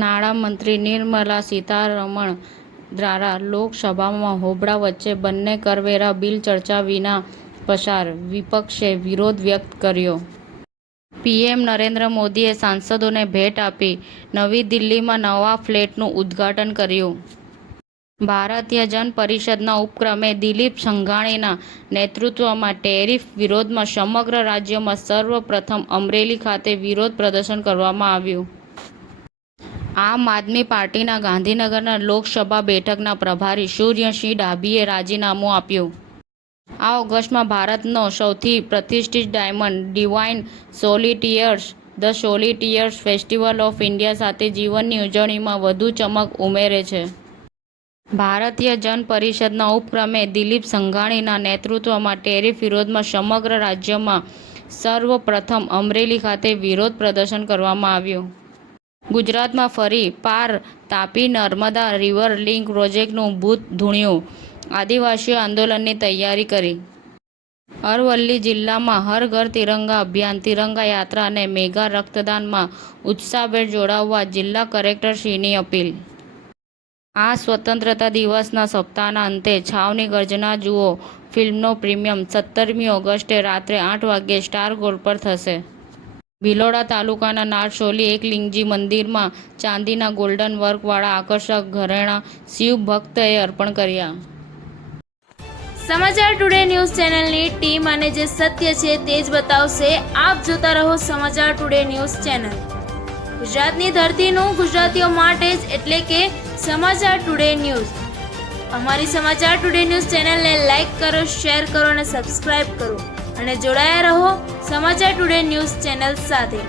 નાણામંત્રી નિર્મલા સીતારમણ દ્વારા લોકસભામાં હોબાળા વચ્ચે બંને કરવેરા બિલ ચર્ચા વિના પસાર, વિપક્ષે વિરોધ વ્યક્ત કર્યો. પીએમ નરેન્દ્ર મોદીએ સાંસદોને ભેટ આપી નવી દિલ્હીમાં નવા ફ્લેટનું ઉદ્ઘાટન કર્યું. ભારતીય જન પરિષદના ઉપક્રમે દિલીપ સંઘાણીના નેતૃત્વમાં ટેરિફ વિરોધમાં સમગ્ર રાજ્યમાં સર્વપ્રથમ અમરેલી ખાતે વિરોધ પ્રદર્શન કરવામાં આવ્યું. આમ આદમી પાર્ટીના ગાંધીનગરના લોકસભા બેઠકના પ્રભારી સૂર્યસિંહ ડાભીએ રાજીનામું આપ્યું. આ ઓગસ્ટમાં ભારતનો સૌથી પ્રતિષ્ઠિત diamond divine solitaires the solitaires festival of India સાથે જીવનની ઉજવણીમાં વધુ ચમક ઉમેરે છે. ભારતીય જન પરિષદના ઉપક્રમે દિલીપ સંઘાણીના નેતૃત્વમાં ટેરિફ વિરોધમાં સમગ્ર રાજ્યમાં સર્વપ્રથમ અમરેલી ખાતે વિરોધ પ્રદર્શન કરવામાં આવ્યું. ગુજરાતમાં ફરી પાર તાપી નર્મદા રિવર લિંક પ્રોજેક્ટનું ભૂત ધૂણ્યું, આદિવાસીઓ આંદોલનની તૈયારી કરી. અરવલ્લી જિલ્લામાં હર ઘર તિરંગા અભિયાન, તિરંગા યાત્રા અને મેગા રક્તદાનમાં ઉત્સાહભેર જોડાવવા જિલ્લા કલેક્ટરશ્રીની અપીલ. આ સ્વતંત્રતા દિવસના સપ્તાહના અંતે છાવની ગર્જના જુઓ ફિલ્મનો પ્રીમિયર 17મી ઓગસ્ટે રાત્રે 8 વાગ્યે સ્ટાર ગોલ્ડ પર થશે. ભિલોડા તાલુકાના નારસોલી એકલિંગજી મંદિરમાં ચાંદીના ગોલ્ડન વર્કવાળા આકર્ષક ઘરેણાં શિવ ભક્તએ અર્પણ કર્યા. સમાચાર ટુડે ન્યૂઝ ચેનલની ટીમ અને જે સત્ય છે તે જ બતાવશે. આપ જોતા રહો સમાચાર ટુડે ન્યૂઝ ચેનલ. ગુજરાતની ધરતીનું ગુજરાતીઓ માટે જ, એટલે કે સમાચાર ટુડે ન્યૂઝ. અમારી સમાચાર ટુડે ન્યૂઝ ચેનલને લાઇક કરો, શેર કરો અને સબસ્ક્રાઇબ કરો અને જોડાયા રહો સમાચાર ટુડે ન્યૂઝ ચેનલ સાથે.